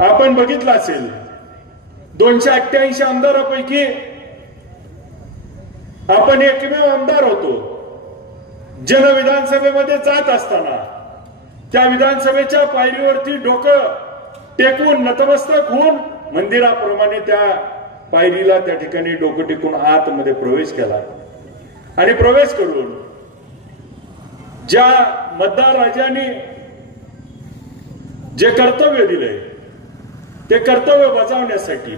आपण बघितलं असेल 288 आमदारापैकी आपण एकमेव आमदार होतो. जन विधानसभेमध्ये जात असताना त्या विधानसभेच्या पायरीवरती डोकं टेकून नतमस्तक होऊन मंदिराप्रमाणे त्या पायरीला त्या ठिकाणी डोकं टेकून आतमध्ये प्रवेश केला आणि प्रवेश करून ज्या मतदार राजांनी जे कर्तव्य दिले ते कर्तव्य बजावण्यासाठी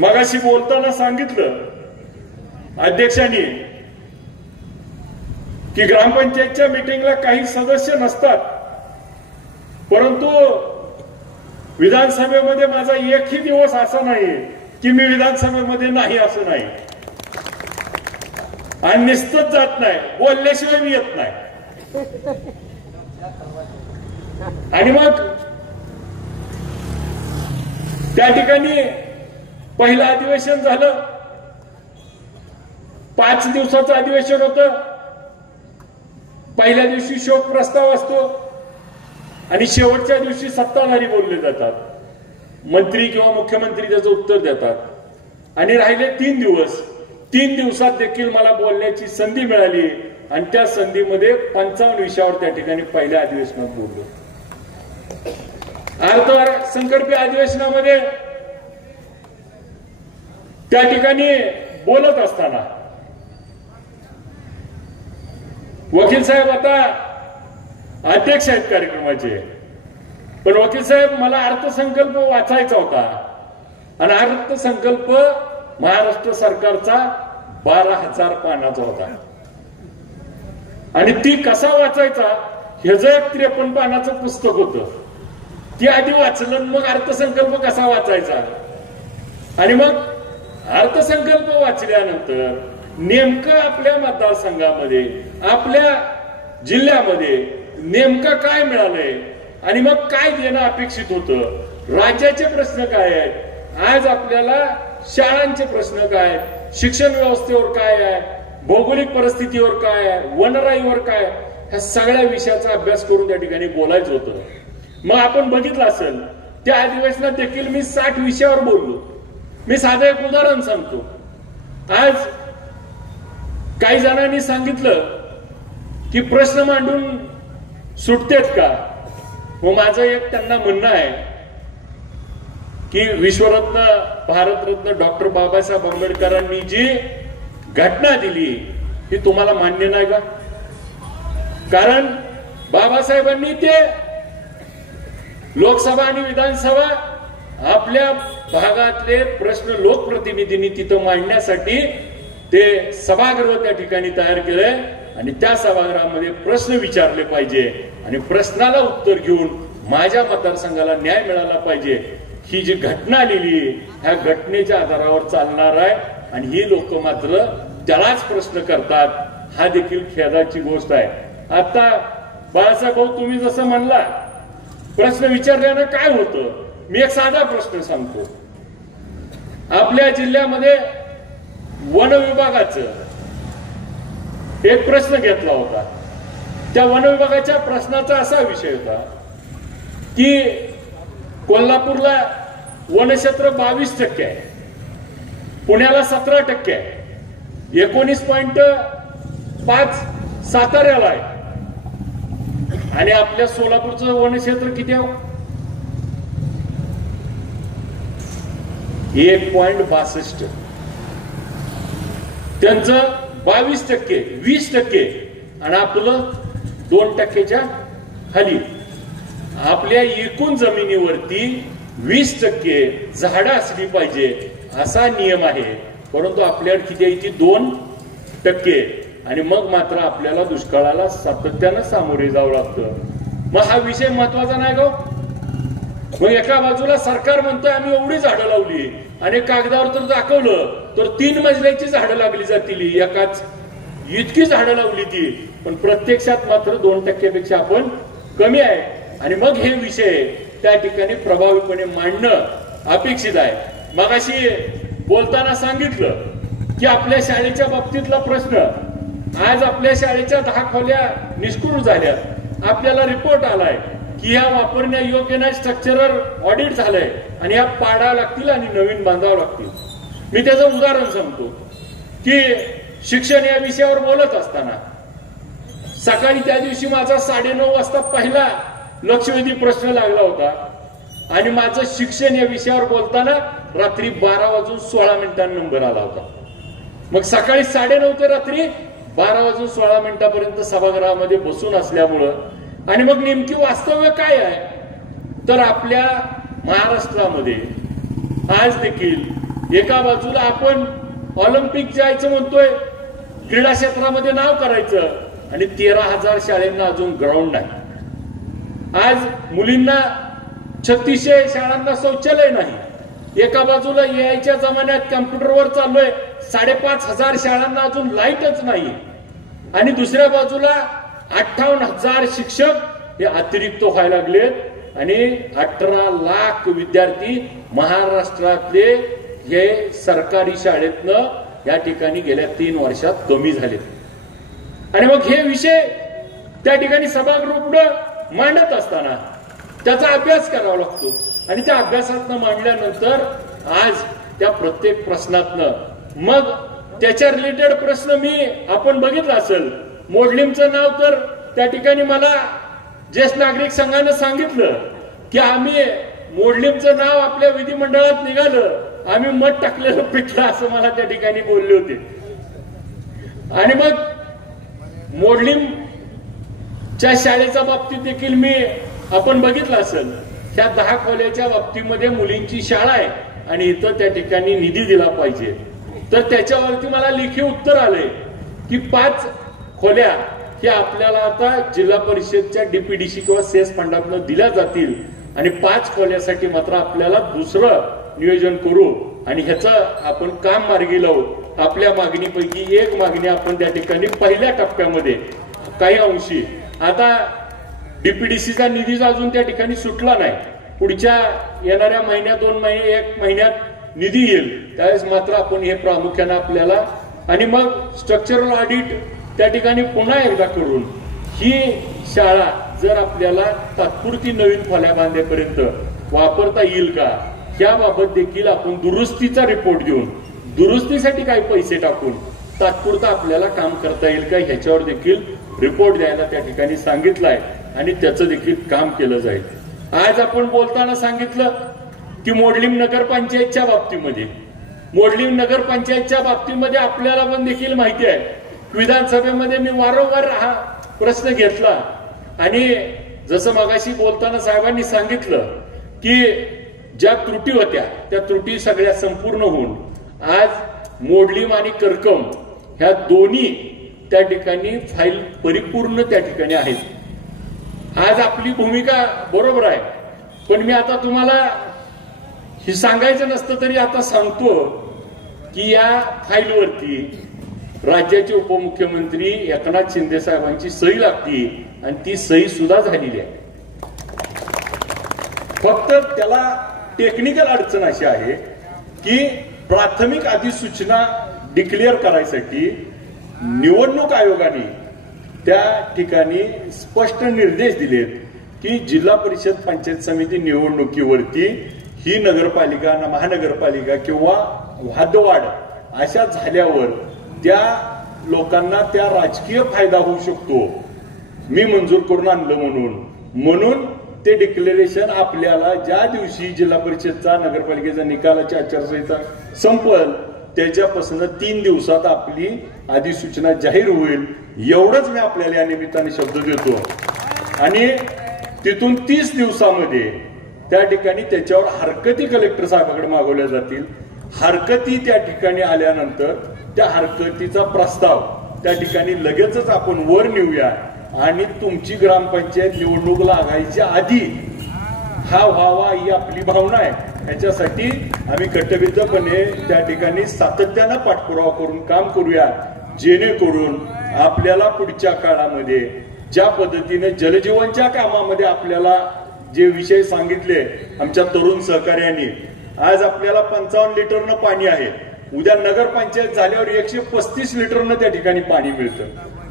मगाशी बोलताना सांगितलं अध्यक्षांनी की ग्रामपंचायतच्या मीटिंगला काही सदस्य नसतात, परंतु विधानसभेमध्ये माझा एकही दिवस असा नाही की मी विधानसभेमध्ये नाही असं नाही आणि निस्तच जात नाही, बोलल्याशिवाय मी येत नाही. आणि मग त्या ठिकाणी पहिलं अधिवेशन झालं, 5 दिवसाचं अधिवेशन होतं. पहिल्या दिवशी शोक प्रस्ताव असतो आणि शेवटच्या दिवशी सत्ताधारी बोलले जातात, मंत्री किंवा मुख्यमंत्री त्याचं उत्तर देतात आणि राहिले 3 दिवस. 3 दिवसात देखील मला बोलण्याची संधी मिळाली आणि त्या संधीमध्ये 55 विषयावर त्या ठिकाणी पहिल्या अधिवेशनात बोललो. अर्थसंकल्पीय अधिवेशनामध्ये त्या ठिकाणी बोलत असताना वकील साहेब आता अध्यक्ष आहेत कार्यक्रमाचे, पण वकील साहेब मला अर्थसंकल्प वाचायचा होता आणि अर्थसंकल्प महाराष्ट्र सरकारचा 12,000 पानाचा होता आणि ती कसा वाचायचा ह्याचं एक 53 पानाचं पुस्तक होतं. ती आधी वाचलं मग अर्थसंकल्प कसा वाचायचा. आणि मग अर्थसंकल्प वाचल्यानंतर नेमकं आपल्या मतदारसंघामध्ये आपल्या जिल्ह्यामध्ये नेमकं काय मिळालंय आणि मग काय देणं अपेक्षित होतं, राज्याचे प्रश्न काय आहेत, आज आपल्याला शाळांचे प्रश्न काय आहेत, शिक्षण व्यवस्थेवर काय आहे, भौगोलिक परिस्थितीवर काय आहे, वनराईवर काय, ह्या सगळ्या विषयाचा अभ्यास करून त्या ठिकाणी बोलायचं होतं. मग आपण बघितलं असेल त्या अधिवेशनात देखील मी 60 विषयावर बोललो. मी साधं एक उदाहरण सांगतो. आज काही जणांनी सांगितलं की प्रश्न मांडून सुटतेत का. मग माझं एक त्यांना म्हणणं आहे की विश्वरत्न भारतरत्न डॉक्टर बाबासाहेब आंबेडकरांनी जी घटना दिली ही तुम्हाला मान्य नाही का. कारण बाबासाहेबांनी ते लोकसभा आणि विधानसभा आपल्या भागातले प्रश्न लोकप्रतिनिधींनी तिथं मांडण्यासाठी ते सभागृह त्या ठिकाणी तयार केलंय आणि त्या सभागृहामध्ये प्रश्न विचारले पाहिजे आणि प्रश्नाला उत्तर घेऊन माझ्या मतदारसंघाला न्याय मिळाला पाहिजे. ही जी घटना लिहिली ह्या घटनेच्या आधारावर चालणार आहे आणि ही लोक मात्र त्यालाच प्रश्न करतात. हा देखील खेदाची गोष्ट आहे. आता बाळासाहेब भाऊ तुम्ही जसं म्हणला प्रश्न विचारल्यानं काय होतं, मी एक साधा प्रश्न सांगतो. आपल्या जिल्ह्यामध्ये वन विभागाचं एक प्रश्न घेतला होता. त्या वन विभागाच्या प्रश्नाचा असा विषय होता की कोल्हापूरला वनक्षेत्र 22% आहे, पुण्याला 17% आहे, 19.5 साताऱ्याला आहे आणि आपल्या सोलापूरचं वनक्षेत्र किती आहे 1.62. त्यांचं 22%, 20% आणि आपलं 2%च्या खाली. आपल्या एकूण जमिनीवरती 20% झाडं असली पाहिजे असा नियम आहे, परंतु आपल्याकडे किती आहे ती 2% आणि मग मात्र आपल्याला दुष्काळाला सातत्यानं सामोरे जावं लागतं. मग हा विषय महत्वाचा नाही का. मग एका बाजूला सरकार म्हणतोय आम्ही एवढी झाडं लावली आणि कागदावर तर दाखवलं तर 3 मजल्याची झाडं लागली जातील, एकाच इतकी झाडं लावली ती, पण प्रत्यक्षात मात्र 2% पेक्षा आपण कमी आहे. आणि मग हे विषय त्या ठिकाणी प्रभावीपणे मांडणं अपेक्षित आहे. मगाशी बोलताना सांगितलं की आपल्या शाळेच्या बाबतीतला प्रश्न, आज आपल्या शाळेच्या 10 खोल्या निष्क्रिय झाल्या. आपल्याला रिपोर्ट आलाय की या वापरण्यायोग्य नाही, स्ट्रक्चरल ऑडिट झालंय आणि या पाडावं लागतील आणि नवीन बांधावं लागतील. मी त्याचं उदाहरण सांगतो की शिक्षण या विषयावर बोलत असताना सकाळी त्या दिवशी माझा 9:30 वाजता पहिला लक्षवेधी प्रश्न लागला होता आणि माझं शिक्षण या विषयावर बोलताना रात्री 12:16 नंबर आला होता. मग सकाळी 9:30 ते रात्री 12:16 सभागृहामध्ये बसून असल्यामुळं आणि मग नेमकी वास्तव्य काय आहे तर आपल्या महाराष्ट्रामध्ये आज देखील एका बाजूला आपण ऑलिम्पिक जायचं म्हणतोय, क्रीडा क्षेत्रामध्ये नाव करायचं आणि 13,000 शाळांना अजून ग्राउंड नाही. आज मुलींना 3600 शाळांना शौचालय नाही. एका बाजूला यायच्या जमान्यात कम्प्युटरवर चाललोय 5,500 शाळांना अजून लाईटच नाही आणि दुसऱ्या बाजूला 58,000 शिक्षक हे अतिरिक्त व्हायला लागलेत आणि 18 लाख विद्यार्थी महाराष्ट्रातले हे सरकारी शाळेतनं या ठिकाणी गेल्या 3 वर्षात कमी झाले. आणि मग हे विषय त्या ठिकाणी सभागृह मांडत असताना त्याचा अभ्यास करावा लागतो आणि त्या अभ्यासातनं मांडल्यानंतर आज त्या प्रत्येक प्रश्नातनं मग त्याच्या रिलेटेड प्रश्न आपण बघितला असेल. मोडलीमचं नाव तर त्या ठिकाणी मला ज्येष्ठ नागरिक संघानं सांगितलं की आम्ही मोडलीमचं नाव आपल्या विधिमंडळात निघालं, आम्ही मत टाकलेलं पिठलं असं मला त्या ठिकाणी बोलले होते. आणि मग मोडलीमच्या शाळेच्या बाबतीत देखील आपण बघितलं असेल, त्या 10 खोल्याच्या बाबतीमध्ये मुलींची शाळा आहे आणि इथं त्या ठिकाणी निधी दिला पाहिजे. तर त्याच्यावरती मला लेखी उत्तर आले की 5 खोल्या ह्या आपल्याला आता जिल्हा परिषदच्या डीपीडीसी किंवा सेस फंडातून दिल्या जातील आणि 5 खोल्यासाठी मात्र आपल्याला दुसरं नियोजन करू आणि ह्याचं आपण काम मार्गी लावू. आपल्या मागणीपैकी एक मागणी आपण त्या ठिकाणी पहिल्या टप्प्यामध्ये काही अंशी, आता डीपीडीसीचा निधी अजून त्या ठिकाणी सुटला नाही, पुढच्या येणाऱ्या महिन्यात 2 महिने 1 महिन्यात निधी येईल, त्यावेळेस मात्र आपण हे प्रामुख्याने आपल्याला आणि मग स्ट्रक्चरल ऑडिट त्या ठिकाणी पुन्हा एकदा करून ही शाळा जर आपल्याला तात्पुरती नवीन खोल्या बांधेपर्यंत वापरता येईल का याबाबत देखील आपण दुरुस्तीचा रिपोर्ट देऊन दुरुस्तीसाठी काही पैसे टाकून तात्पुरता आपल्याला काम करता येईल का ह्याच्यावर देखील रिपोर्ट द्यायला त्या ठिकाणी सांगितलंय आणि त्याचं देखील काम केलं जाईल. आज आपण बोलताना सांगितलं की मोडलीम नगरपंचायतच्या बाबतीमध्ये आपल्याला पण देखील माहिती आहे, विधानसभेमध्ये मी वारंवार हा प्रश्न घेतला आणि जसं मगाशी बोलताना साहेबांनी सांगितलं की ज्या त्रुटी होत्या त्या त्रुटी सगळ्या संपूर्ण होऊन आज मोडलीम आणि करकम ह्या दोन्ही त्या ठिकाणी फाईल परिपूर्ण त्या ठिकाणी आहेत. आज आपली भूमिका बरोबर आहे, पण मी आता तुम्हाला हे सांगायचं नसतं तरी आता सांगतो की या फाईलवरती राज्याचे उपमुख्यमंत्री एकनाथ शिंदे साहेबांची सही लागती आणि ती सही सुद्धा झालेली आहे. फक्त त्याला टेक्निकल अडचण अशी आहे की प्राथमिक अधिसूचना डिक्लेअर करायसाठी निवडणूक आयोगाने त्या ठिकाणी स्पष्ट निर्देश दिलेत की जिल्हा परिषद पंचायत समिती निवडणुकीवरती ही नगरपालिका महानगरपालिका किंवा वादवाड अशा झाल्यावर त्या लोकांना त्या राजकीय फायदा होऊ शकतो, मी मंजूर करून आणलं म्हणून ते डिक्लेरेशन आपल्याला ज्या दिवशी जिल्हा परिषदचा नगरपालिकेचा निकालाची आचारसंहिता संपल त्याच्यापासून 3 दिवसात आपली अधिसूचना जाहीर होईल, एवढंच मी आपल्याला या निमित्ताने शब्द देतो. आणि तिथून 30 दिवसामध्ये त्या ठिकाणी त्याच्यावर हरकती कलेक्टर साहेबांकडे मागवल्या जातील. हरकती त्या ठिकाणी आल्यानंतर त्या हरकतीचा प्रस्ताव त्या ठिकाणी लगेचच आपण वर नेऊया आणि तुमची ग्रामपंचायत निवडणूक लागायच्या आधी हा व्हावा ही आपली भावना आहे. याच्यासाठी आम्ही कट्टबद्धपणे त्या ठिकाणी सातत्यानं पाठपुरावा करून काम करूया, जेणेकरून आपल्याला पुढच्या काळामध्ये ज्या पद्धतीने जलजीवनच्या कामामध्ये आपल्याला जे विषय सांगितले आमच्या तरुण सहकार्यांनी, आज आपल्याला 55 लिटरनं पाणी आहे, उद्या नगरपंचायत झाल्यावर 135 लिटरनं त्या ठिकाणी पाणी मिळतं.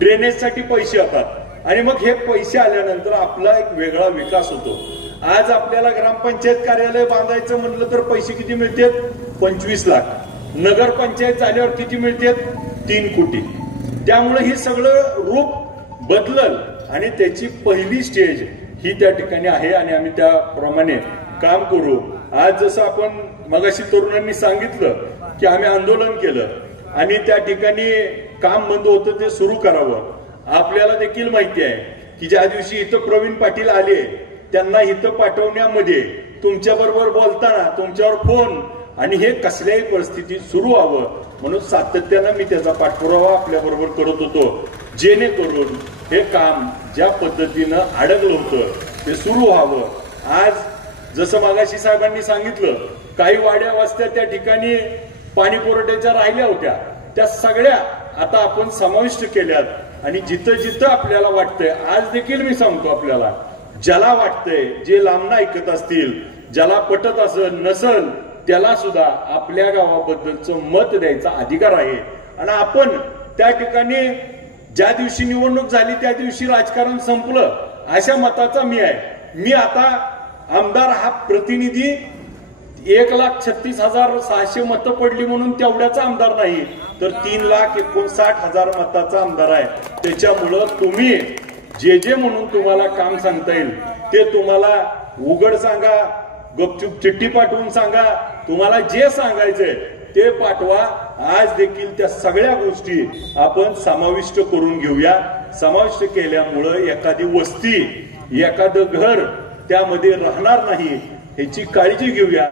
ड्रेनेजसाठी पैसे येतात. आणि मग हे पैसे आल्यानंतर आपला एक वेगळा विकास होतो. आज आपल्याला ग्रामपंचायत कार्यालय बांधायचं म्हणलं तर पैसे किती मिळतात? 25 लाख. नगरपंचायत झाल्यावर किती मिळतात? 3 कोटी. त्यामुळे हे सगळं रूप बदलल आणि त्याची पहिली स्टेज ही त्या ठिकाणी आहे आणि आम्ही त्याप्रमाणे काम करू. आज जसं आपण मगाशी तरुणांनी सांगितलं की आम्ही आंदोलन केलं आणि त्या ठिकाणी काम बंद होतं ते सुरू करावं. आपल्याला देखील माहिती आहे की ज्या दिवशी इथं प्रवीण पाटील आले त्यांना इथं पाठवण्यामध्ये तुमच्या बरोबर बोलताना तुमच्यावर फोन आणि हे कसल्याही परिस्थितीत सुरू व्हावं म्हणून सातत्यानं मी त्याचा पाठपुरावा आपल्या बरोबर करत होतो, जेणेकरून हे काम ज्या पद्धतीनं अडकलं होतं ते सुरू व्हावं. आज जसं मागाशी साहेबांनी सांगितलं काही वाड्या वस्त्या त्या ठिकाणी पाणी पुरवठ्याच्या राहिल्या होत्या, त्या सगळ्या आता आपण समाविष्ट केल्यात आणि जिथं जिथं आपल्याला वाटतंय, आज देखील मी सांगतो आपल्याला, ज्याला वाटतंय, जे लांबणं ऐकत असतील, ज्याला पटत असेल नसल, त्याला सुद्धा आपल्या गावाबद्दलचं मत द्यायचा अधिकार आहे. आणि आपण त्या ठिकाणी ज्या दिवशी निवडणूक झाली त्या दिवशी राजकारण संपलं अशा मताचा मी आहे. मी आता आमदार हा प्रतिनिधी 1,36,600 मतं पडली म्हणून तेवढ्याचा आमदार नाही, तर 3,59,000 मताचा आमदार आहे. त्याच्यामुळं तुम्ही जे जे म्हणून तुम्हाला काम सांगता येईल ते तुम्हाला उघड सांगा, गपचूप चिठ्ठी पाठवून सांगा, तुम्हाला जे सांगायचंय ते पाठवा. आज देखील त्या सगळ्या गोष्टी आपण समाविष्ट करून घेऊया. समाविष्ट केल्यामुळं एखादी वस्ती, एखादं घर त्यामध्ये राहणार नाही ह्याची काळजी घेऊया.